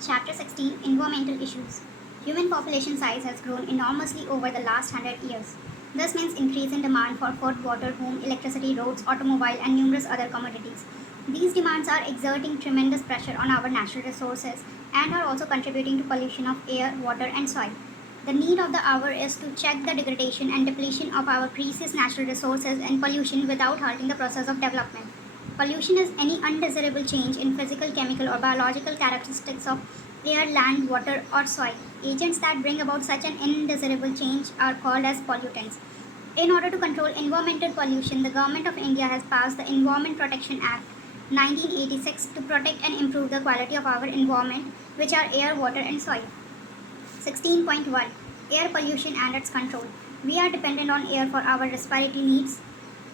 Chapter 16 Environmental Issues. Human population size has grown enormously over the last 100 years. This means increase in demand for food, water, home, electricity, roads, automobile, and numerous other commodities. These demands are exerting tremendous pressure on our natural resources and are also contributing to pollution of air, water, and soil. The need of the hour is to check the degradation and depletion of our precious natural resources and pollution without halting the process of development. Pollution is any undesirable change in physical, chemical, or biological characteristics of air, land, water, or soil. Agents that bring about such an undesirable change are called as pollutants. In order to control environmental pollution, the Government of India has passed the Environment Protection Act 1986 to protect and improve the quality of our environment, which are air, water, and soil. 16.1 Air pollution and its control. We are dependent on air for our respiratory needs.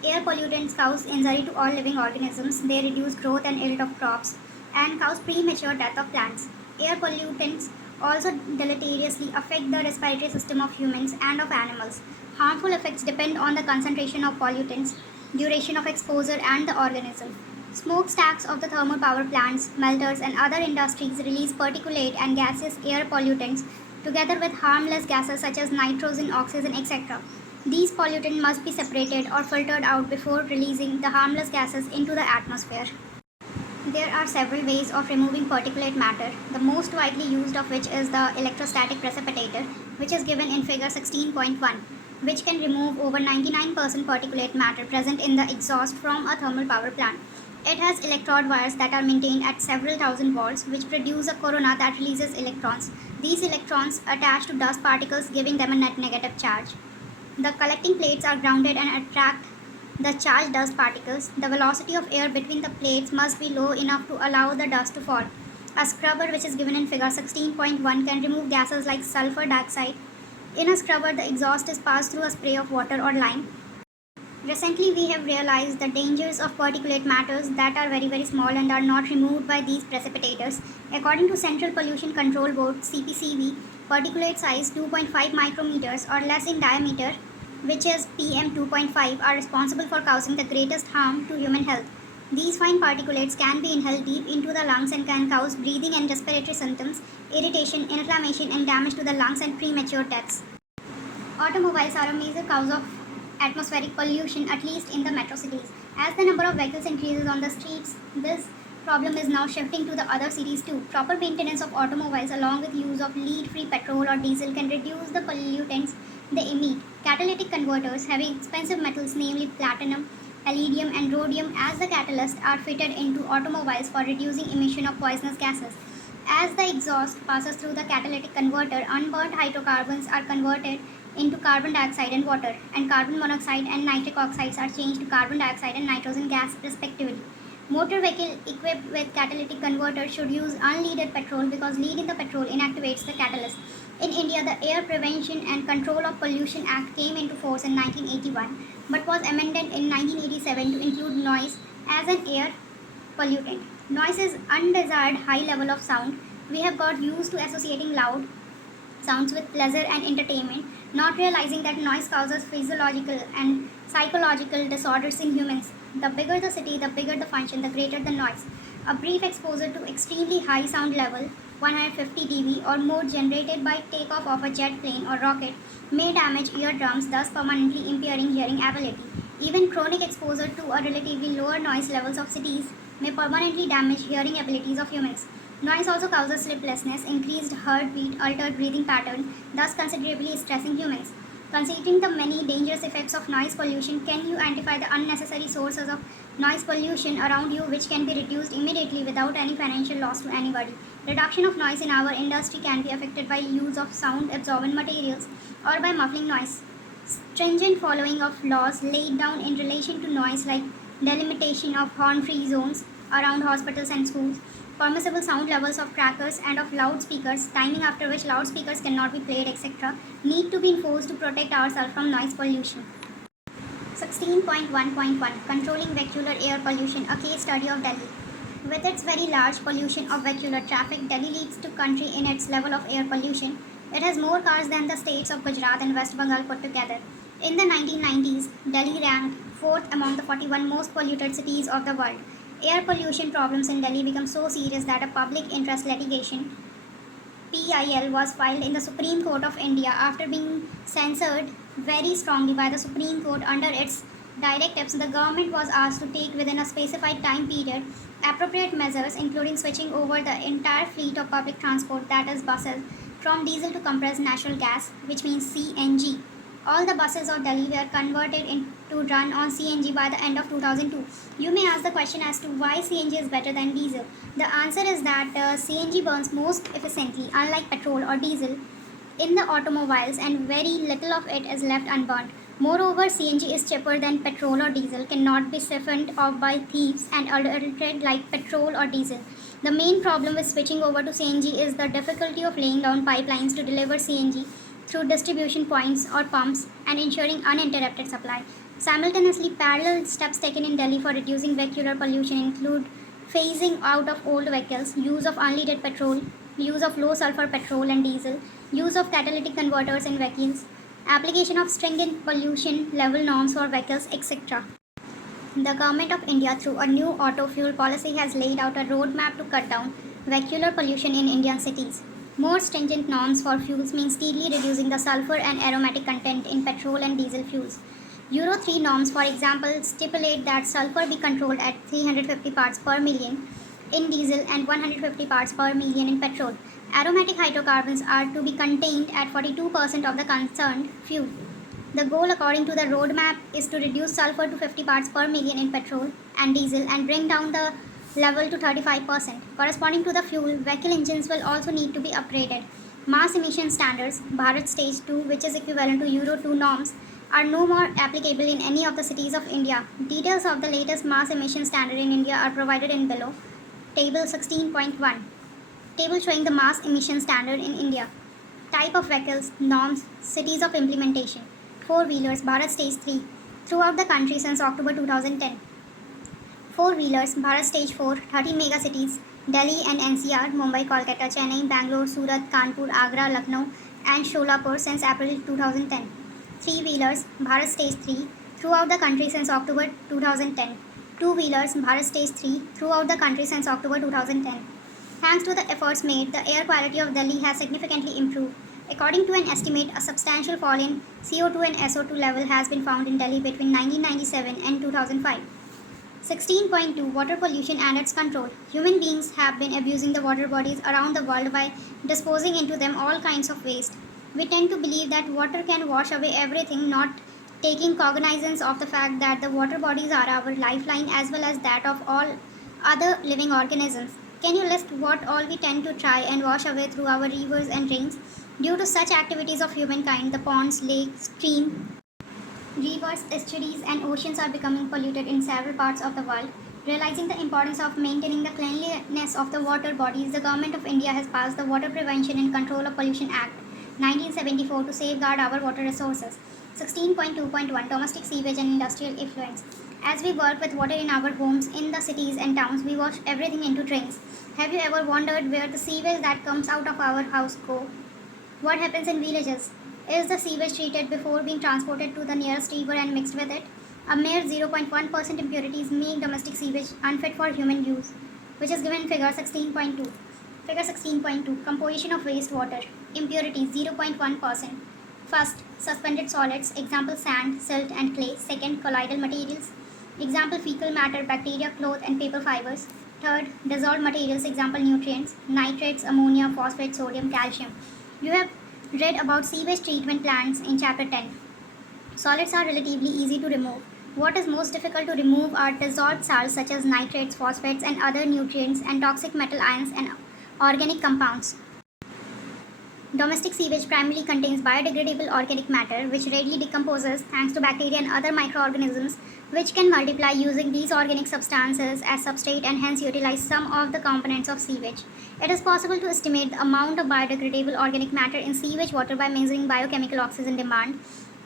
Air pollutants cause injury to all living organisms. They reduce growth and yield of crops and cause premature death of plants. Air pollutants also deleteriously affect the respiratory system of humans and of animals. Harmful effects depend on the concentration of pollutants, duration of exposure, and the organism. Smokestacks of the thermal power plants, melters, and other industries release particulate and gaseous air pollutants together with harmless gases such as nitrogen, oxygen, etc. These pollutants must be separated or filtered out before releasing the harmless gases into the atmosphere. There are several ways of removing particulate matter, the most widely used of which is the electrostatic precipitator, which is given in figure 16.1, which can remove over 99% particulate matter present in the exhaust from a thermal power plant. It has electrode wires that are maintained at several thousand volts, which produce a corona that releases electrons. These electrons attach to dust particles, giving them a net negative charge. The collecting plates are grounded and attract the charged dust particles. The velocity of air between the plates must be low enough to allow the dust to fall. A scrubber, which is given in figure 16.1, can remove gases like sulfur dioxide. In a scrubber, the exhaust is passed through a spray of water or lime. Recently, we have realized the dangers of particulate matters that are very small and are not removed by these precipitators. According to Central Pollution Control Board (CPCB), particulate size 2.5 micrometers or less in diameter, which is PM 2.5, are responsible for causing the greatest harm to human health. These fine particulates can be inhaled deep into the lungs and can cause breathing and respiratory symptoms, irritation, inflammation, and damage to the lungs and premature deaths. Automobiles are a major cause of atmospheric pollution, at least in the metro cities. As the number of vehicles increases on the streets, this problem is now shifting to the other cities too. Proper maintenance of automobiles along with use of lead-free petrol or diesel can reduce the pollutants they emit. Catalytic converters having expensive metals, namely platinum, palladium, and rhodium as the catalyst, are fitted into automobiles for reducing emission of poisonous gases. As the exhaust passes through the catalytic converter, unburnt hydrocarbons are converted into carbon dioxide and water, and carbon monoxide and nitric oxides are changed to carbon dioxide and nitrogen gas respectively. Motor vehicle equipped with catalytic converter should use unleaded petrol because lead in the petrol inactivates the catalyst. In India, the Air Prevention and Control of Pollution Act came into force in 1981 but was amended in 1987 to include noise as an air pollutant. Noise is undesired high level of sound. We have got used to associating loud sounds with pleasure and entertainment, not realizing that noise causes physiological and psychological disorders in humans. The bigger the city, the bigger the function, the greater the noise. A brief exposure to extremely high sound level, 150 dB or more, generated by takeoff of a jet plane or rocket, may damage eardrums, thus permanently impairing hearing ability. Even chronic exposure to a relatively lower noise levels of cities may permanently damage hearing abilities of humans. Noise also causes sleeplessness, increased heartbeat, altered breathing pattern, thus considerably stressing humans. Considering the many dangerous effects of noise pollution, can you identify the unnecessary sources of noise pollution around you which can be reduced immediately without any financial loss to anybody? Reduction of noise in our industry can be affected by use of sound absorbent materials or by muffling noise. Stringent following of laws laid down in relation to noise, like delimitation of horn-free zones around hospitals and schools, permissible sound levels of crackers and of loudspeakers, timing after which loudspeakers cannot be played, etc., need to be enforced to protect ourselves from noise pollution. 16.1.1 Controlling Vehicular Air Pollution, a case study of Delhi. With its very large pollution of vehicular traffic, Delhi leads the country in its level of air pollution. It has more cars than the states of Gujarat and West Bengal put together. In the 1990s, Delhi ranked 4th among the 41 most polluted cities of the world. Air pollution problems in Delhi become so serious that a public interest litigation PIL was filed in the Supreme Court of India after being censored very strongly by the Supreme Court under its directives. The government was asked to take within a specified time period appropriate measures, including switching over the entire fleet of public transport, that is, buses, from diesel to compressed natural gas, which means CNG. All the buses of Delhi were converted to run on CNG by the end of 2002. You may ask the question as to why CNG is better than diesel. The answer is that CNG burns most efficiently, unlike petrol or diesel, in the automobiles, and very little of it is left unburnt. Moreover, CNG is cheaper than petrol or diesel, cannot be siphoned off by thieves and adulterated like petrol or diesel. The main problem with switching over to CNG is the difficulty of laying down pipelines to deliver CNG through distribution points or pumps and ensuring uninterrupted supply. Simultaneously, parallel steps taken in Delhi for reducing vehicular pollution include phasing out of old vehicles, use of unleaded petrol, use of low sulfur petrol and diesel, use of catalytic converters in vehicles, application of stringent pollution level norms for vehicles, etc. The Government of India, through a new auto fuel policy, has laid out a roadmap to cut down vehicular pollution in Indian cities. More stringent norms for fuels mean steadily reducing the sulfur and aromatic content in petrol and diesel fuels. Euro 3 norms, for example, stipulate that sulfur be controlled at 350 parts per million in diesel and 150 parts per million in petrol. Aromatic hydrocarbons are to be contained at 42% of the concerned fuel. The goal, according to the roadmap, is to reduce sulfur to 50 parts per million in petrol and diesel and bring down the level to 35%. Corresponding to the fuel, vehicle engines will also need to be upgraded. Mass emission standards, Bharat Stage 2, which is equivalent to Euro 2 norms, are no more applicable in any of the cities of India. Details of the latest mass emission standard in India are provided in below. Table 16.1. Table showing the mass emission standard in India. Type of vehicles, norms, cities of implementation. Four-wheelers, Bharat Stage 3, throughout the country since October 2010. Four-wheelers, Bharat Stage 4, 13 megacities, Delhi and NCR, Mumbai, Kolkata, Chennai, Bangalore, Surat, Kanpur, Agra, Lucknow, and Sholapur since April 2010. Three-wheelers, Bharat Stage 3, throughout the country since October 2010. Two-wheelers, Bharat Stage 3, throughout the country since October 2010. Thanks to the efforts made, the air quality of Delhi has significantly improved. According to an estimate, a substantial fall in CO2 and SO2 level has been found in Delhi between 1997 and 2005. 16.2 Water pollution and its control. Human beings have been abusing the water bodies around the world by disposing into them all kinds of waste. We tend to believe that water can wash away everything, not taking cognizance of the fact that the water bodies are our lifeline as well as that of all other living organisms. Can you list what all we tend to try and wash away through our rivers and drains? Due to such activities of humankind, the ponds, lakes, streams, rivers, estuaries, and oceans are becoming polluted in several parts of the world. Realizing the importance of maintaining the cleanliness of the water bodies, the Government of India has passed the Water Prevention and Control of Pollution Act 1974 to safeguard our water resources. 16.2.1 Domestic sewage and industrial effluents. As we work with water in our homes, in the cities and towns, we wash everything into drains. Have you ever wondered where the sewage that comes out of our house go? What happens in villages? Is the sewage treated before being transported to the nearest river and mixed with it? A mere 0.1% impurities make domestic sewage unfit for human use, which is given in figure 16.2. Figure 16.2 Composition of wastewater. Impurities 0.1%. First, suspended solids, example sand, silt and clay. Second, colloidal materials, example fecal matter, bacteria, cloth and paper fibers. Third, dissolved materials, example nutrients, nitrates, ammonia, phosphate, sodium, calcium. You have read about sewage treatment plants in chapter 10. Solids are relatively easy to remove. What is most difficult to remove are dissolved salts such as nitrates, phosphates and other nutrients and toxic metal ions and organic compounds. Domestic sewage primarily contains biodegradable organic matter which readily decomposes thanks to bacteria and other microorganisms which can multiply using these organic substances as substrate and hence utilize some of the components of sewage. It is possible to estimate the amount of biodegradable organic matter in sewage water by measuring biochemical oxygen demand,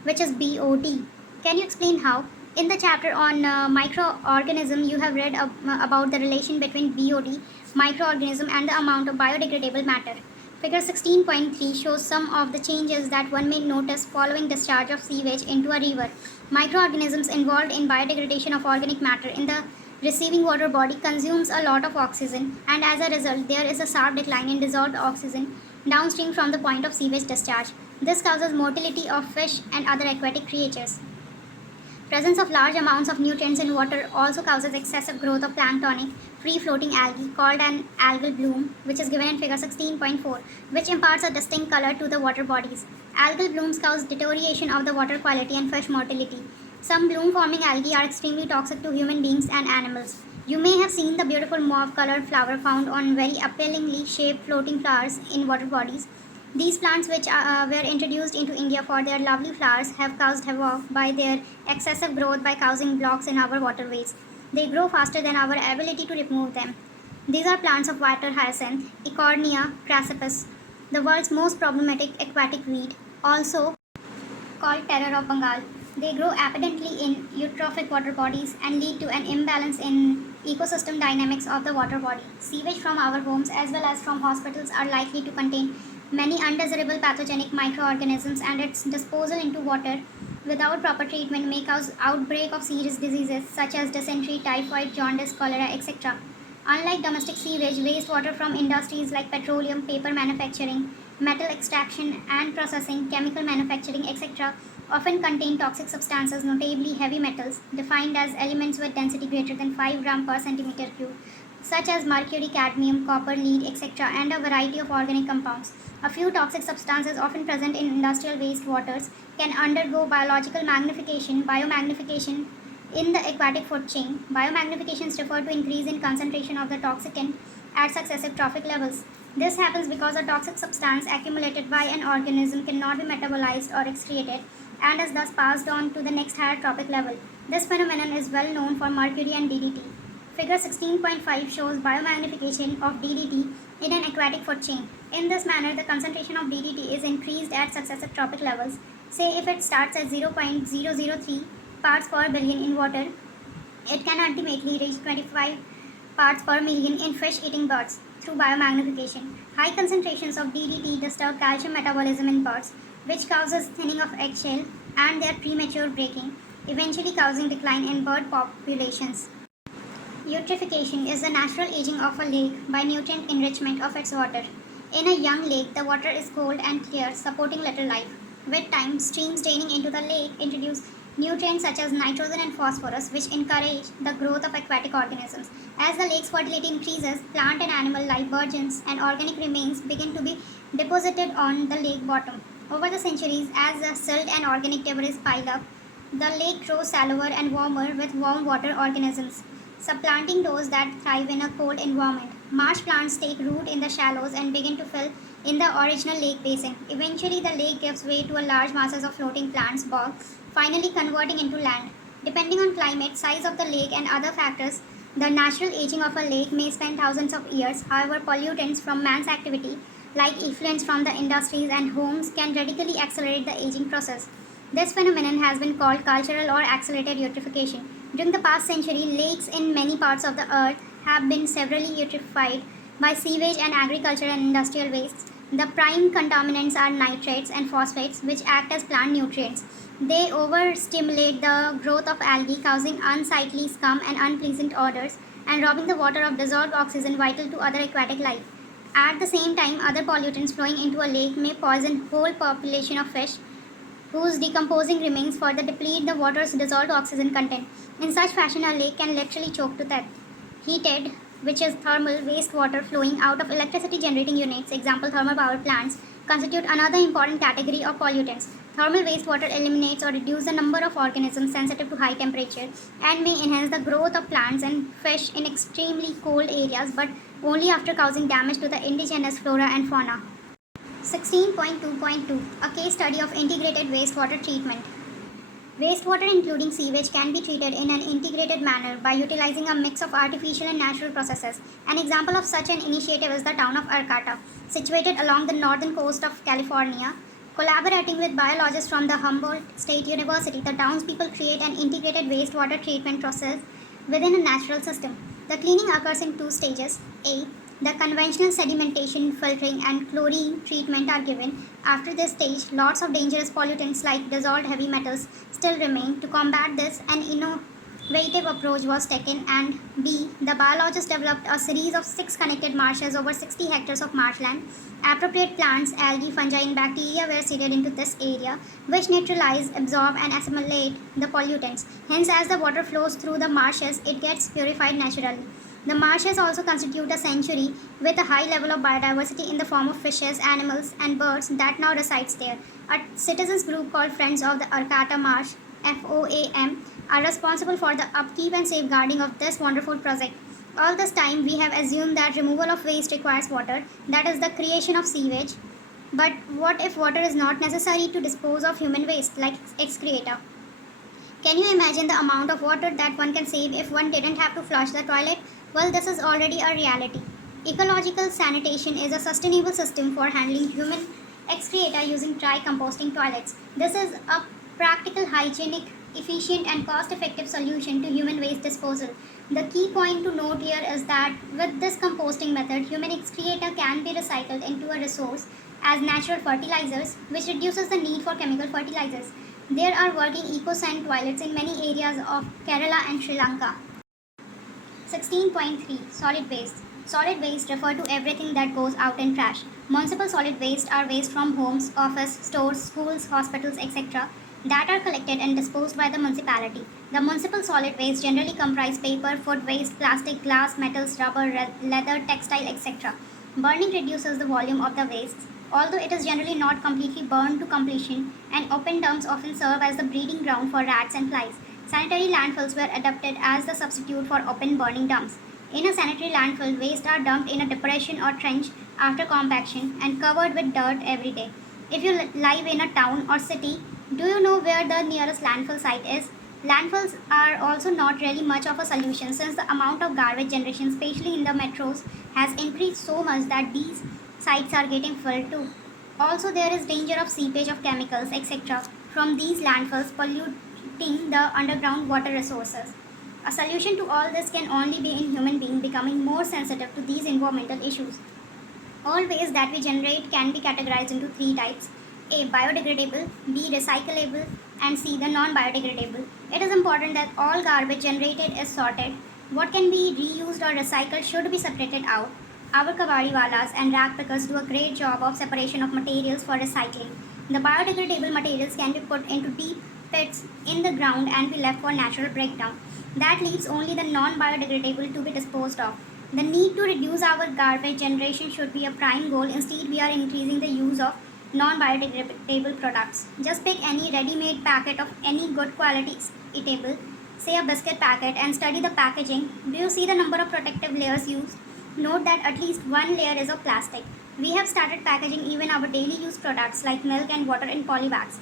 which is BOD. Can you explain how? In the chapter on microorganism, you have read about the relation between BOD, microorganism and the amount of biodegradable matter. Figure 16.3 shows some of the changes that one may notice following discharge of sewage into a river. Microorganisms involved in biodegradation of organic matter in the receiving water body consumes a lot of oxygen and as a result there is a sharp decline in dissolved oxygen downstream from the point of sewage discharge. This causes mortality of fish and other aquatic creatures. Presence of large amounts of nutrients in water also causes excessive growth of planktonic, free-floating algae called an algal bloom, which is given in figure 16.4, which imparts a distinct color to the water bodies. Algal blooms cause deterioration of the water quality and fish mortality. Some bloom-forming algae are extremely toxic to human beings and animals. You may have seen the beautiful mauve-colored flower found on very appealingly shaped floating flowers in water bodies. These plants, which were introduced into India for their lovely flowers, have caused havoc by their excessive growth by causing blocks in our waterways. They grow faster than our ability to remove them. These are plants of water hyacinth, Ecornia crassipus, the world's most problematic aquatic weed, also called terror of Bengal. They grow abundantly in eutrophic water bodies and lead to an imbalance in ecosystem dynamics of the water body. Sewage from our homes as well as from hospitals are likely to contain many undesirable pathogenic microorganisms, and its disposal into water without proper treatment may cause outbreak of serious diseases such as dysentery, typhoid, jaundice, cholera, etc. Unlike domestic sewage, wastewater from industries like petroleum, paper manufacturing, metal extraction and processing, chemical manufacturing, etc., often contain toxic substances, notably heavy metals, defined as elements with density greater than 5 gram per centimeter cube, such as mercury, cadmium, copper, lead, etc., and a variety of organic compounds. A few toxic substances often present in industrial wastewaters can undergo biological magnification, biomagnification, in the aquatic food chain. Biomagnifications refer to increase in concentration of the toxicant at successive trophic levels. This happens because a toxic substance accumulated by an organism cannot be metabolized or excreted and is thus passed on to the next higher trophic level. This phenomenon is well known for mercury and DDT. Figure 16.5 shows biomagnification of DDT in an aquatic food chain. In this manner, the concentration of DDT is increased at successive trophic levels. Say if it starts at 0.003 parts per billion in water, it can ultimately reach 25 parts per million in fish-eating birds through biomagnification. High concentrations of DDT disturb calcium metabolism in birds, which causes thinning of eggshell and their premature breaking, eventually causing decline in bird populations. Eutrophication is the natural aging of a lake by nutrient enrichment of its water. In a young lake, the water is cold and clear, supporting little life. With time, streams draining into the lake introduce nutrients such as nitrogen and phosphorus, which encourage the growth of aquatic organisms. As the lake's fertility increases, plant and animal life burgeons, and organic remains begin to be deposited on the lake bottom. Over the centuries, as the silt and organic debris pile up, the lake grows shallower and warmer with warm water organisms, supplanting those that thrive in a cold environment. Marsh plants take root in the shallows and begin to fill in the original lake basin. Eventually, the lake gives way to a large masses of floating plants, bog, finally converting into land. Depending on climate, size of the lake, and other factors, the natural aging of a lake may spend thousands of years. However, pollutants from man's activity, like effluents from the industries and homes, can radically accelerate the aging process. This phenomenon has been called cultural or accelerated eutrophication. During the past century, lakes in many parts of the earth have been severely eutrophied by sewage and agriculture and industrial wastes. The prime contaminants are nitrates and phosphates, which act as plant nutrients. They overstimulate the growth of algae, causing unsightly scum and unpleasant odors, and robbing the water of dissolved oxygen vital to other aquatic life. At the same time, other pollutants flowing into a lake may poison whole population of fish, whose decomposing remains further deplete the water's dissolved oxygen content. In such fashion, a lake can literally choke to death. Heated, which is thermal wastewater flowing out of electricity generating units, example thermal power plants, constitute another important category of pollutants. Thermal wastewater eliminates or reduces the number of organisms sensitive to high temperature and may enhance the growth of plants and fish in extremely cold areas, but only after causing damage to the indigenous flora and fauna. 16.2.2 A case study of integrated wastewater treatment. Wastewater, including sewage, can be treated in an integrated manner by utilizing a mix of artificial and natural processes. An example of such an initiative is the town of Arcata, situated along the northern coast of California. Collaborating with biologists from the Humboldt State University, the townspeople create an integrated wastewater treatment process within a natural system. The cleaning occurs in two stages. A. The conventional sedimentation, filtering, and chlorine treatment are given. After this stage, lots of dangerous pollutants like dissolved heavy metals still remain. To combat this, an innovative approach was taken, and B. The biologists developed a series of 6 connected marshes over 60 hectares of marshland. Appropriate plants, algae, fungi, and bacteria were seeded into this area, which neutralize, absorb, and assimilate the pollutants. Hence, as the water flows through the marshes, it gets purified naturally. The marshes also constitute a sanctuary with a high level of biodiversity in the form of fishes, animals, and birds that now resides there. A citizens group called Friends of the Arcata Marsh (FOAM) are responsible for the upkeep and safeguarding of this wonderful project. All this time, we have assumed that removal of waste requires water, that is, the creation of sewage. But what if water is not necessary to dispose of human waste, like excreta? Can you imagine the amount of water that one can save if one didn't have to flush the toilet? Well, this is already a reality. Ecological sanitation is a sustainable system for handling human excreta using dry composting toilets. This is a practical, hygienic, efficient, and cost effective solution to human waste disposal. The key point to note here is that with this composting method, human excreta can be recycled into a resource as natural fertilizers, which reduces the need for chemical fertilizers. There are working eco-sand toilets in many areas of Kerala and Sri Lanka. 16.3 Solid waste. Solid waste refer to everything that goes out in trash. Municipal solid waste are waste from homes, office, stores, schools, hospitals, etc. that are collected and disposed by the municipality. The municipal solid waste generally comprise paper, food waste, plastic, glass, metals, rubber, leather, textile, etc. Burning reduces the volume of the waste. Although it is generally not completely burned to completion, and open dumps often serve as the breeding ground for rats and flies. Sanitary landfills were adopted as the substitute for open burning dumps. In a sanitary landfill, waste are dumped in a depression or trench after compaction and covered with dirt every day. If you live in a town or city, do you know where the nearest landfill site is? Landfills are also not really much of a solution since the amount of garbage generation, especially in the metros, has increased so much that these sites are getting filled too. Also, there is danger of seepage of chemicals, etc., from these landfills polluting the underground water resources. A solution to all this can only be in human beings becoming more sensitive to these environmental issues. All waste that we generate can be categorized into 3 types: A. Biodegradable, B. Recyclable, and C. The non biodegradable. It is important that all garbage generated is sorted. What can be reused or recycled should be separated out. Our kabadiwalas and rag pickers do a great job of separation of materials for recycling. The biodegradable materials can be put into deep pits in the ground and be left for natural breakdown. That leaves only the non biodegradable to be disposed of. The need to reduce our garbage generation should be a prime goal. Instead, we are increasing the use of non biodegradable products. Just pick any ready made packet of any good quality eatable, say a biscuit packet, and study the packaging. Do you see the number of protective layers used? Note that at least one layer is of plastic. We have started packaging even our daily use products like milk and water in polybags.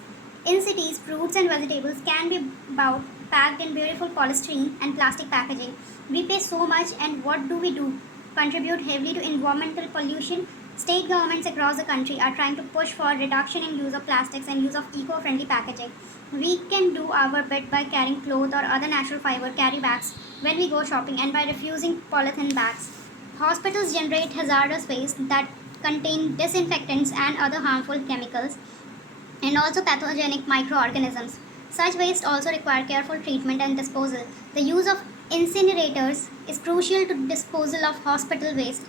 In cities, fruits and vegetables can be bought packed in beautiful polystyrene and plastic packaging. We pay so much, and what do? Contribute heavily to environmental pollution. State governments across the country are trying to push for reduction in use of plastics and use of eco-friendly packaging. We can do our bit by carrying cloth or other natural fiber carry bags when we go shopping and by refusing polythene bags. Hospitals generate hazardous waste that contain disinfectants and other harmful chemicals and also pathogenic microorganisms. Such waste also require careful treatment and disposal. The use of incinerators is crucial to disposal of hospital waste.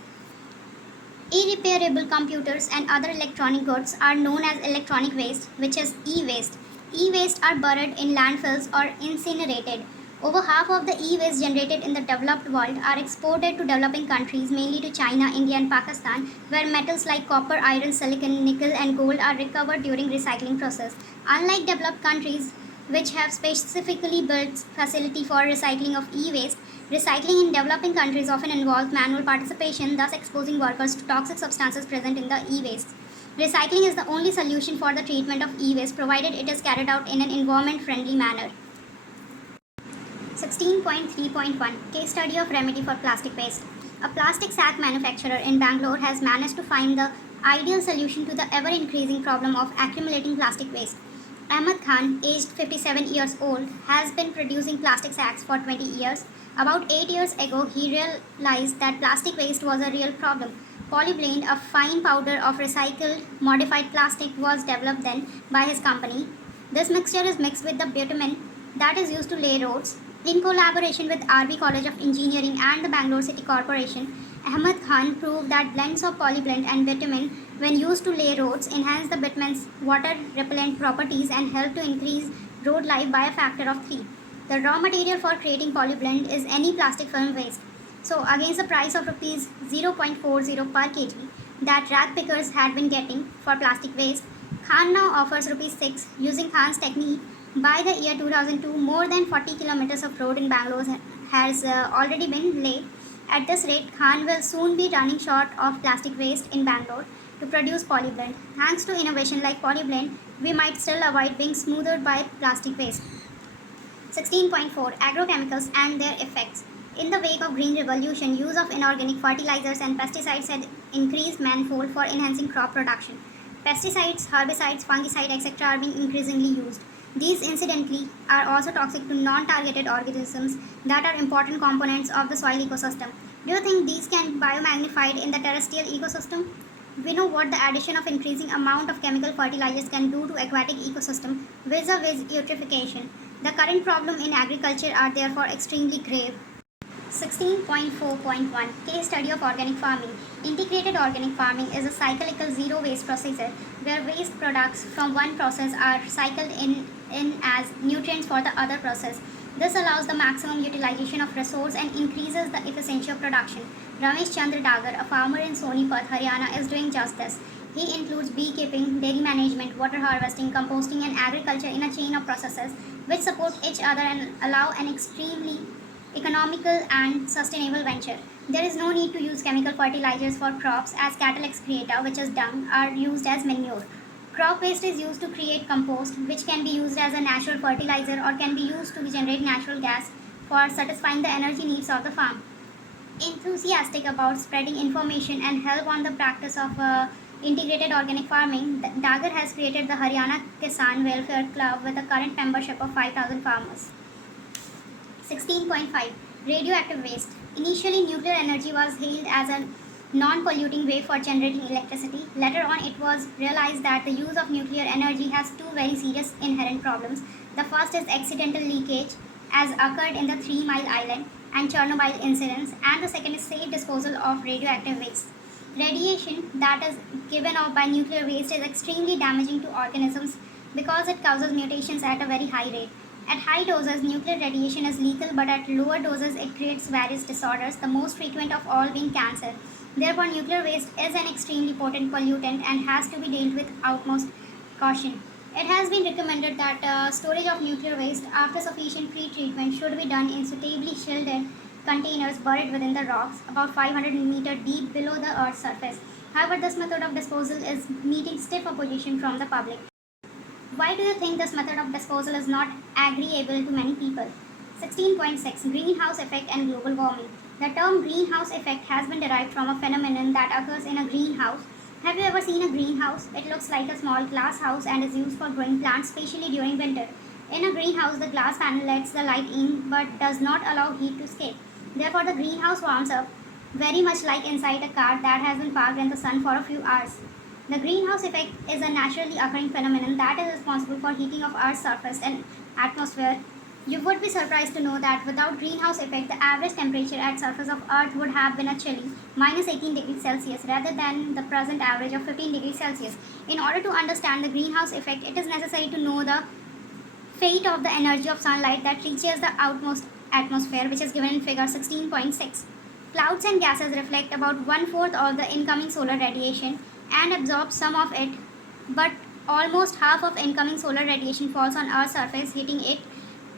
Irreparable computers and other electronic goods are known as electronic waste, which is e-waste. E-waste are buried in landfills or incinerated. Over half of the e-waste generated in the developed world are exported to developing countries, mainly to China, India, and Pakistan, where metals like copper, iron, silicon, nickel, and gold are recovered during recycling process. Unlike developed countries, which have specifically built facility for recycling of e-waste, recycling in developing countries often involves manual participation, thus exposing workers to toxic substances present in the e-waste. Recycling is the only solution for the treatment of e-waste, provided it is carried out in an environment-friendly manner. 16.3.1 Case Study of Remedy for Plastic Waste. A plastic sack manufacturer in Bangalore has managed to find the ideal solution to the ever increasing problem of accumulating plastic waste. Ahmed Khan, aged 57 years old, has been producing plastic sacks for 20 years. About 8 years ago, he realized that plastic waste was a real problem. Polyblend, a fine powder of recycled, modified plastic, was developed then by his company. This mixture is mixed with the bitumen that is used to lay roads. In collaboration with RV College of Engineering and the Bangalore City Corporation, Ahmed Khan proved that blends of polyblend and bitumen, when used to lay roads, enhance the bitumen's water repellent properties and help to increase road life by a factor of 3. The raw material for creating polyblend is any plastic film waste. So, against the price of rupees 0.40 per kg that rag pickers had been getting for plastic waste, Khan now offers rupees 6 using Khan's technique. By the year 2002, more than 40 kilometers of road in Bangalore has already been laid. At this rate, Khan will soon be running short of plastic waste in Bangalore to produce polyblend. Thanks to innovation like polyblend, we might still avoid being smothered by plastic waste. 16.4 Agrochemicals and their effects. In the wake of Green Revolution, use of inorganic fertilizers and pesticides had increased manifold for enhancing crop production. Pesticides, herbicides, fungicides, etc. are being increasingly used. These, incidentally, are also toxic to non-targeted organisms that are important components of the soil ecosystem. Do you think these can be biomagnified in the terrestrial ecosystem? We know what the addition of increasing amount of chemical fertilizers can do to aquatic ecosystem vis-a-vis eutrophication. The current problem in agriculture are therefore extremely grave. 16.4.1 Case study of organic farming. Integrated organic farming is a cyclical zero waste procedure where waste products from one process are cycled in as nutrients for the other process. This allows the maximum utilization of resource and increases the efficiency of production. Ramesh Chandra Dagar, a farmer in Sonipat, Haryana, is doing just this. He includes beekeeping, dairy management, water harvesting, composting, and agriculture in a chain of processes which support each other and allow an extremely economical and sustainable venture. There is no need to use chemical fertilizers for crops as cattle excreta, which is dung, are used as manure. Crop waste is used to create compost, which can be used as a natural fertilizer or can be used to generate natural gas for satisfying the energy needs of the farm. Enthusiastic about spreading information and help on the practice of integrated organic farming, Dagar has created the Haryana Kisan Welfare Club with a current membership of 5,000 farmers. 16.5 Radioactive waste. Initially, nuclear energy was hailed as a non polluting way for generating electricity. Later on, it was realized that the use of nuclear energy has two very serious inherent problems. The first is accidental leakage, as occurred in the 3 Mile Island and Chernobyl incidents, and the second is safe disposal of radioactive waste. Radiation that is given off by nuclear waste is extremely damaging to organisms because it causes mutations at a very high rate. At high doses, nuclear radiation is lethal, but at lower doses, it creates various disorders, the most frequent of all being cancer. Therefore, nuclear waste is an extremely potent pollutant and has to be dealt with utmost caution. It has been recommended that storage of nuclear waste after sufficient pre-treatment should be done in suitably shielded containers buried within the rocks, about 500 meters deep below the Earth's surface. However, this method of disposal is meeting stiff opposition from the public. Why do you think this method of disposal is not agreeable to many people? 16.6 Greenhouse effect and global warming. The term greenhouse effect has been derived from a phenomenon that occurs in a greenhouse. Have you ever seen a greenhouse? It looks like a small glass house and is used for growing plants, especially during winter. In a greenhouse, the glass panel lets the light in but does not allow heat to escape. Therefore, the greenhouse warms up very much like inside a car that has been parked in the sun for a few hours. The greenhouse effect is a naturally occurring phenomenon that is responsible for heating of Earth's surface and atmosphere. You would be surprised to know that without greenhouse effect, the average temperature at surface of Earth would have been a chilly -18 degrees Celsius rather than the present average of 15 degrees Celsius. In order to understand the greenhouse effect, it is necessary to know the fate of the energy of sunlight that reaches the outmost atmosphere, which is given in figure 16.6. Clouds and gases reflect about one-fourth of the incoming solar radiation and absorb some of it, but almost half of incoming solar radiation falls on Earth's surface, hitting it,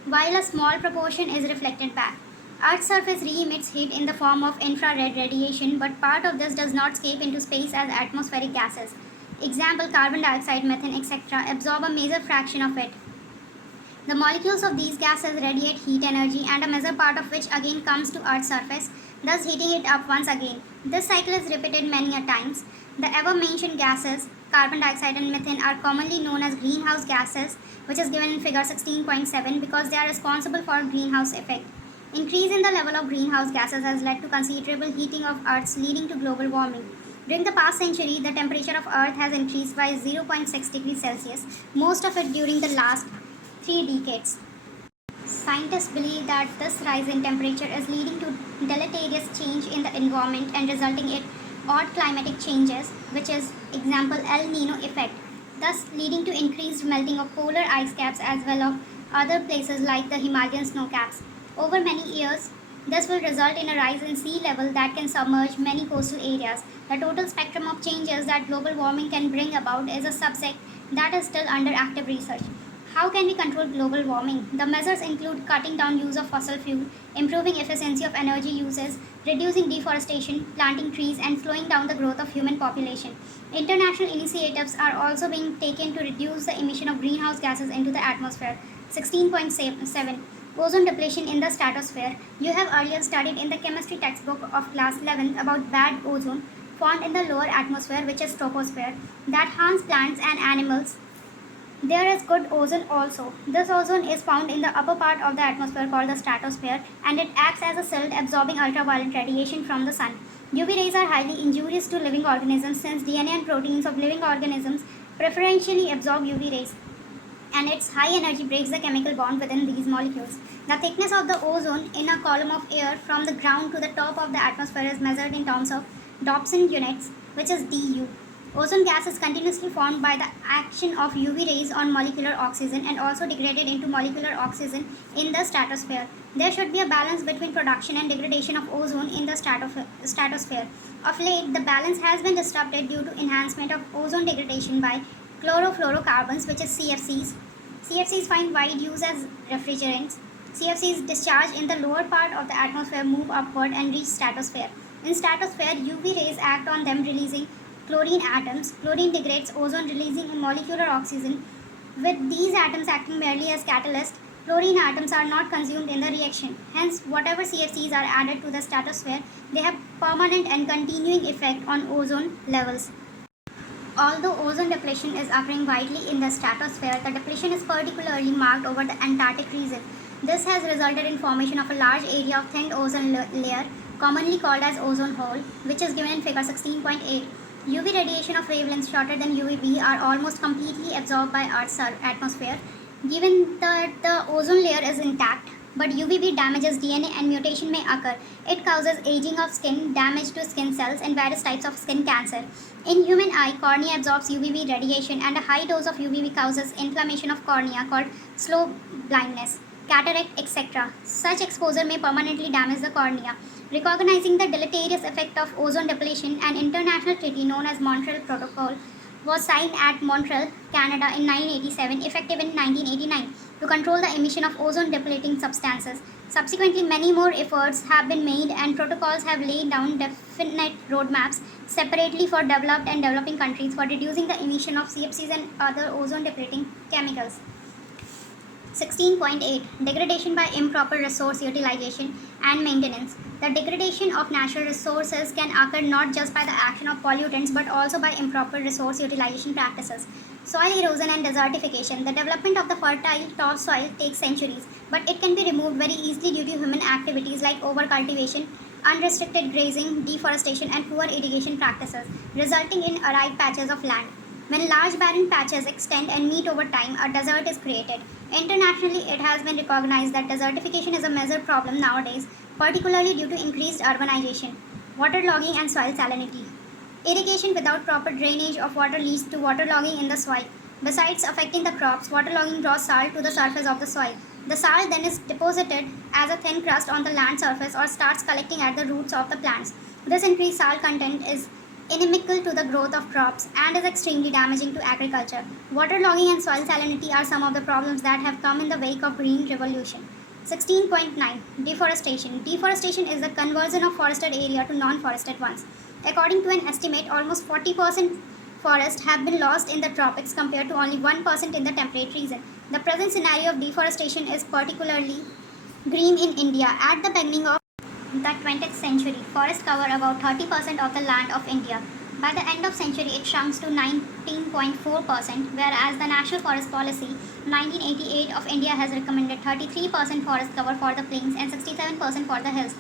while a small proportion is reflected back. Earth's surface re-emits heat in the form of infrared radiation, but part of this does not escape into space as atmospheric gases. Example, carbon dioxide, methane, etc. absorb a major fraction of it. The molecules of these gases radiate heat energy and a major part of which again comes to Earth's surface, thus heating it up once again. This cycle is repeated many a times. The ever-mentioned gases, carbon dioxide and methane, are commonly known as greenhouse gases, which is given in figure 16.7 because they are responsible for greenhouse effect. Increase in the level of greenhouse gases has led to considerable heating of Earth, leading to global warming. During the past century, the temperature of Earth has increased by 0.6 degrees Celsius, most of it during the last 3 decades. Scientists believe that this rise in temperature is leading to deleterious change in the environment and resulting in odd climatic changes, which is example El Nino effect, thus leading to increased melting of polar ice caps as well as other places like the Himalayan snow caps. Over many years, this will result in a rise in sea level that can submerge many coastal areas. The total spectrum of changes that global warming can bring about is a subject that is still under active research. How can we control global warming? The measures include cutting down use of fossil fuel, improving efficiency of energy uses, reducing deforestation, planting trees, and slowing down the growth of human population. International initiatives are also being taken to reduce the emission of greenhouse gases into the atmosphere. 16.7 Ozone depletion in the stratosphere. You have earlier studied in the chemistry textbook of class 11 about bad ozone formed in the lower atmosphere, which is troposphere, that harms plants and animals. There is good ozone also. This ozone is found in the upper part of the atmosphere called the stratosphere, and it acts as a shield absorbing ultraviolet radiation from the sun. UV rays are highly injurious to living organisms since DNA and proteins of living organisms preferentially absorb UV rays, and its high energy breaks the chemical bond within these molecules. The thickness of the ozone in a column of air from the ground to the top of the atmosphere is measured in terms of Dobson units, which is DU. Ozone gas is continuously formed by the action of UV rays on molecular oxygen and also degraded into molecular oxygen in the stratosphere. There should be a balance between production and degradation of ozone in the stratosphere. Of late, the balance has been disrupted due to enhancement of ozone degradation by chlorofluorocarbons, which is CFCs. CFCs find wide use as refrigerants. CFCs discharged in the lower part of the atmosphere move upward and reach stratosphere. In stratosphere, UV rays act on them, releasing chlorine atoms. Chlorine degrades ozone, releasing molecular oxygen. With these atoms acting merely as catalysts, chlorine atoms are not consumed in the reaction. Hence, whatever CFCs are added to the stratosphere, they have permanent and continuing effect on ozone levels. Although ozone depletion is occurring widely in the stratosphere, the depletion is particularly marked over the Antarctic region. This has resulted in formation of a large area of thin ozone layer, commonly called as ozone hole, which is given in figure 16.8. UV radiation of wavelengths shorter than UVB are almost completely absorbed by Earth's atmosphere, given that the ozone layer is intact. But UVB damages DNA and mutation may occur. It causes aging of skin, damage to skin cells, and various types of skin cancer. In human eye, cornea absorbs UVB radiation, and a high dose of UVB causes inflammation of cornea called slow blindness, cataract, etc. Such exposure may permanently damage the cornea. Recognizing the deleterious effect of ozone depletion, an international treaty known as Montreal Protocol was signed at Montreal, Canada in 1987, effective in 1989, to control the emission of ozone depleting substances. Subsequently, many more efforts have been made and protocols have laid down definite roadmaps separately for developed and developing countries for reducing the emission of CFCs and other ozone depleting chemicals. 16.8 Degradation by improper resource utilization and maintenance. The degradation of natural resources can occur not just by the action of pollutants but also by improper resource utilization practices. Soil erosion and desertification. The development of the fertile topsoil takes centuries, but it can be removed very easily due to human activities like overcultivation, unrestricted grazing, deforestation, and poor irrigation practices, resulting in arid patches of land. When large barren patches extend and meet over time, a desert is created. Internationally, it has been recognized that desertification is a major problem nowadays, particularly due to increased urbanization, waterlogging, and soil salinity. Irrigation without proper drainage of water leads to waterlogging in the soil. Besides affecting the crops, waterlogging draws salt to the surface of the soil. The salt then is deposited as a thin crust on the land surface or starts collecting at the roots of the plants. This increased salt content is inimical to the growth of crops and is extremely damaging to agriculture. Waterlogging and soil salinity are some of the problems that have come in the wake of Green Revolution. 16.9 Deforestation. Deforestation is the conversion of forested area to non-forested ones. According to an estimate, almost 40% forests have been lost in the tropics compared to only 1% in the temperate region. The present scenario of deforestation is particularly grim in India. At the beginning of the 20th century, forests cover about 30% of the land of India. By the end of century, it shrinks to 19.4%, whereas the National Forest Policy 1988 of India has recommended 33% forest cover for the plains and 67% for the hills.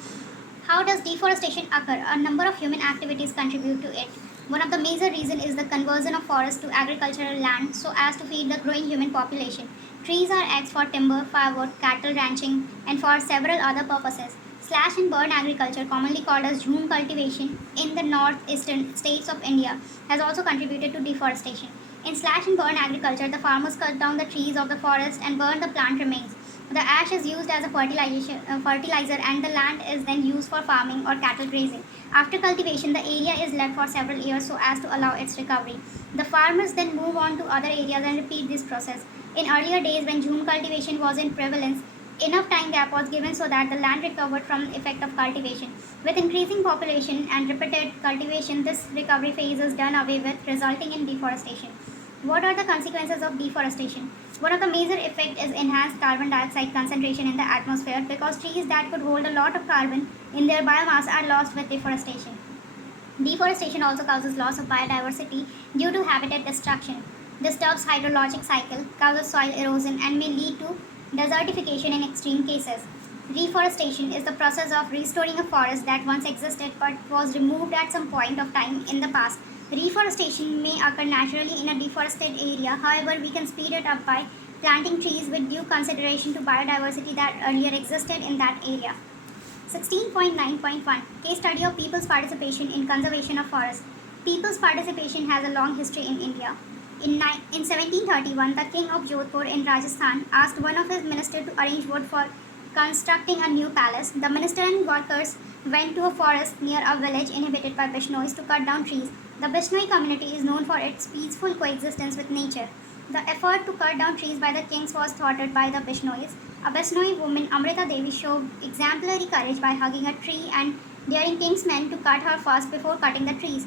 How does deforestation occur? A number of human activities contribute to it. One of the major reasons is the conversion of forests to agricultural land so as to feed the growing human population. Trees are axed for timber, firewood, cattle ranching, and for several other purposes. Slash and burn agriculture, commonly called as jhum cultivation, in the northeastern states of India, has also contributed to deforestation. In slash and burn agriculture, the farmers cut down the trees of the forest and burn the plant remains. The ash is used as a fertilizer, and the land is then used for farming or cattle grazing. After cultivation, the area is left for several years so as to allow its recovery. The farmers then move on to other areas and repeat this process. In earlier days, when June cultivation was in prevalence, enough time gap was given so that the land recovered from the effect of cultivation. With increasing population and repeated cultivation, this recovery phase is done away with, resulting in deforestation. What are the consequences of deforestation? One of the major effects is enhanced carbon dioxide concentration in the atmosphere because trees that could hold a lot of carbon in their biomass are lost with deforestation. Deforestation also causes loss of biodiversity due to habitat destruction, disturbs hydrologic cycle, causes soil erosion, and may lead to desertification in extreme cases. Reforestation is the process of restoring a forest that once existed but was removed at some point of time in the past. Reforestation may occur naturally in a deforested area, however, we can speed it up by planting trees with due consideration to biodiversity that earlier existed in that area. 16.9.1 Case study of people's participation in conservation of forests. People's participation has a long history in India. In 1731, the king of Jodhpur in Rajasthan asked one of his ministers to arrange wood for constructing a new palace. The minister and workers went to a forest near a village inhabited by Bishnois to cut down trees. The Bishnoi community is known for its peaceful coexistence with nature. The effort to cut down trees by the kings was thwarted by the Bishnois. A Bishnoi woman, Amrita Devi, showed exemplary courage by hugging a tree and daring king's men to cut her first before cutting the trees.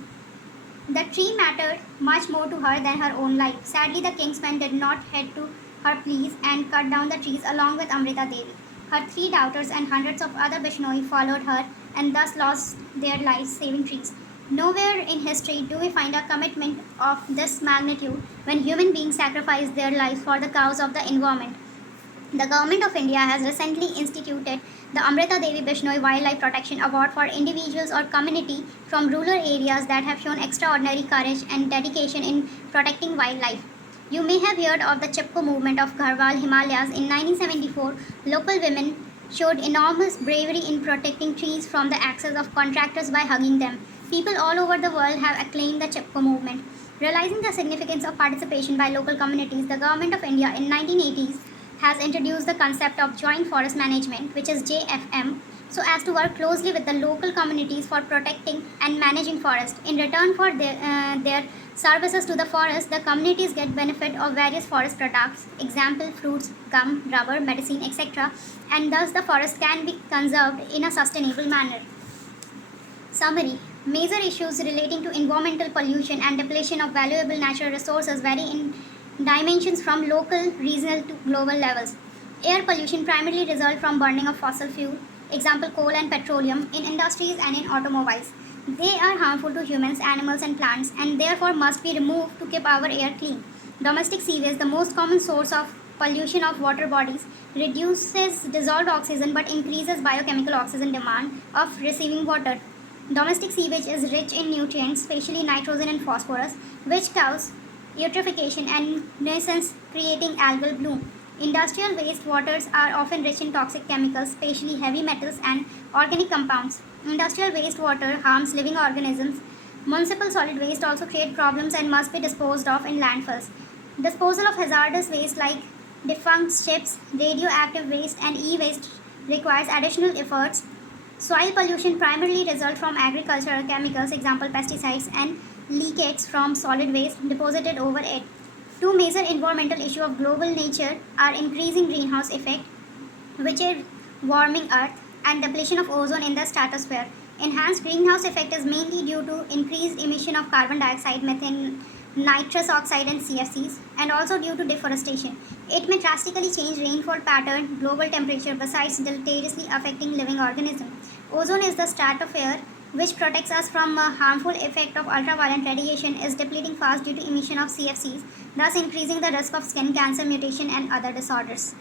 The tree mattered much more to her than her own life. Sadly, the king's men did not heed to her pleas and cut down the trees along with Amrita Devi. Her three daughters and hundreds of other Bishnoi followed her and thus lost their lives saving trees. Nowhere in history do we find a commitment of this magnitude when human beings sacrifice their lives for the cause of the environment. The Government of India has recently instituted the Amrita Devi Bishnoi Wildlife Protection Award for individuals or community from rural areas that have shown extraordinary courage and dedication in protecting wildlife. You may have heard of the Chipko movement of Garhwal Himalayas. In 1974, local women showed enormous bravery in protecting trees from the axes of contractors by hugging them. People all over the world have acclaimed the Chipko movement. Realizing the significance of participation by local communities, the Government of India in 1980s has introduced the concept of joint forest management, which is JFM, so as to work closely with the local communities for protecting and managing forest. In return for their services to the forest, the communities get benefit of various forest products, example fruits, gum, rubber, medicine, etc., and thus the forest can be conserved in a sustainable manner. Summary. Major issues relating to environmental pollution and depletion of valuable natural resources vary in dimensions from local, regional to global levels. Air pollution primarily results from burning of fossil fuel, example coal and petroleum, in industries and in automobiles. They are harmful to humans, animals and plants and therefore must be removed to keep our air clean. Domestic sewage, the most common source of pollution of water bodies, reduces dissolved oxygen but increases biochemical oxygen demand of receiving water. Domestic sewage is rich in nutrients, especially nitrogen and phosphorus, which cause eutrophication and nuisance, creating algal bloom. Industrial wastewaters are often rich in toxic chemicals, especially heavy metals and organic compounds. Industrial wastewater harms living organisms. Municipal solid waste also create problems and must be disposed of in landfills. Disposal of hazardous waste like defunct ships, radioactive waste, and e-waste requires additional efforts. Soil pollution primarily results from agricultural chemicals, example pesticides, and leachates from solid waste deposited over it. Two major environmental issues of global nature are increasing greenhouse effect, which is warming earth, and depletion of ozone in the stratosphere. Enhanced greenhouse effect is mainly due to increased emission of carbon dioxide, methane, nitrous oxide and CFCs, and also due to deforestation. It may drastically change rainfall pattern, global temperature, besides deleteriously affecting living organisms. Ozone is the stratosphere which protects us from a harmful effect of ultraviolet radiation is depleting fast due to emission of CFCs, thus increasing the risk of skin cancer, mutation and other disorders.